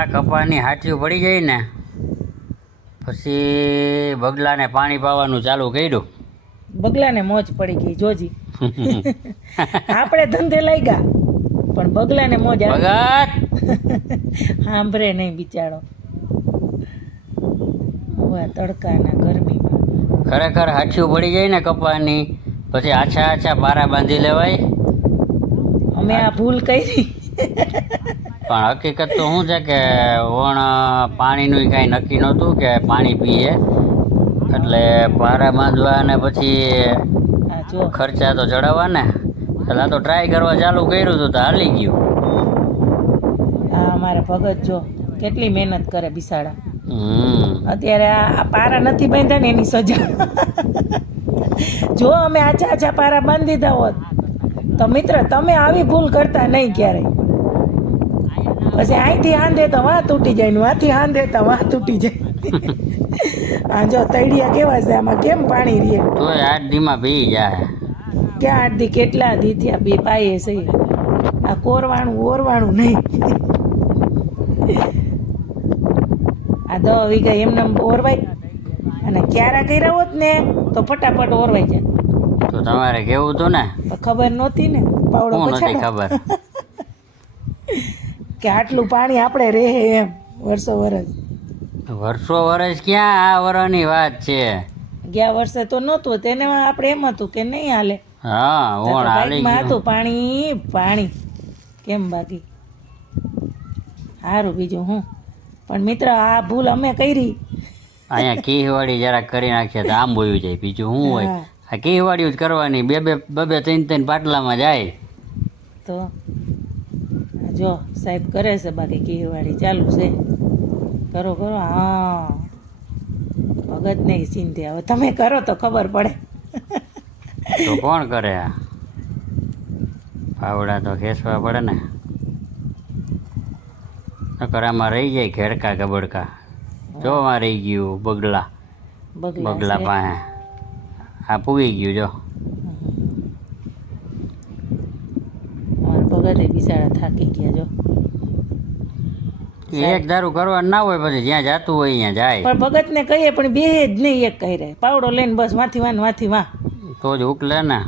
આ કપાની હાચું પડી જાય ને પછી બગલાને પાણી પાવાનું ચાલુ કર્યું. બગલાને મોજ પડી ગઈ જોજી. આપણે ધંધે લઈ ગયા પણ બગલાને મોજ સાંભળે નહીં બિચારો. ઉવા તડકાના ગરમીમાં. ખરેખર હાથીઓ પડી જાય ને કપાની પછી આછા આછા પારા બાંધી લેવાય. અમે આ ભૂલ કરી. પણ હકીકત તો શું છે કે વણ પાણીનું કાંઈ નક્કી નહોતું કે પાણી પીએ. એટલે પારા બાંધવા અને પછી ખર્ચા તો ચડાવવા ને એટલે આ તો ટ્રાય કરવા ચાલુ કર્યું હતું તો હાલી ગયું. હા અમારે ભગત જો કેટલી મહેનત કરે બિસાડા. અત્યારે આ આ પારા નથી બાંધ્યા ને એની સજા. જો અમે આછા આછા પારા બાંધી દીધા હોત તો મિત્ર તમે આવી ભૂલ કરતા નહીં ક્યારેય. પછી અહીંથી હાંધે તો વાહ તૂટી જાય ને વાંથી હાંધે તો વાહ તૂટી જાય. આ જો તૈડિયા કેવા છે આમાં કેમ પાણી રહે? તો આઠ દીમાં ભી જાય. ક્યાં આટલી કેટલા દી થયા બે પાયે છે? આ કોરવાણું ઓરવાણું નહીં. આ દો વીઘા એમને એમ ઓરવાય. અને ક્યારા કર્યા હોત ને તો ફટાફટ ઓરવાઈ જાય. તો તમારે કેવું હતું ને? ખબર નહોતી ને પાવડો નથી ખબર? કે આટલું પાણી આપણે રહે એમ વર્ષો વર્ષ વર્ષો વર્ષ ક્યાં આ વરની વાત છે? ગયા વર્ષે તો નહોતું તેને આપણે એમ હતું કે નહીં હાલે. હા ઓણ હાલી હતું પાણી પાણી. કેમ બાકી? સારું બીજું હું. પણ મિત્ર આ ભૂલ અમે કરી. અહીંયા કીહવાડી જરાક કરી નાખીએ તો આમ બોયું જાય. બીજું શું હોય. આ કીહવાડી જ કરવાની. બે બે બે બે ત્રણ ત્રણ પાટલામાં જાય. તો? જો સાહેબ કરે છે બાકી કીવાડી ચાલુ છે. કરો કરો. હા. ભગત નહીં ચિંતે હવે તમે કરો તો ખબર પડે. તો કોણ કરે આ? ફાવડા તો ખેંચવા પડે ને. નકરામાં રહી જાય ખેડકા કબડકા જો આમાં રહી ગયું બગલા. બગલા બગલા પાસે. આ પૂગી ગયું જો અમારા ભગતે બિચારા થાકી ગયા જો. એક દારૂ કરવા ના હોય પછી જ્યાં જાતું હોય ત્યાં જાય. પણ ભગતને કહીએ પણ બે જ નહીં એક કહી રહે પાવડો લઈને બસ વાથી વાન વાથી વા. તો જ ઉકલે ને.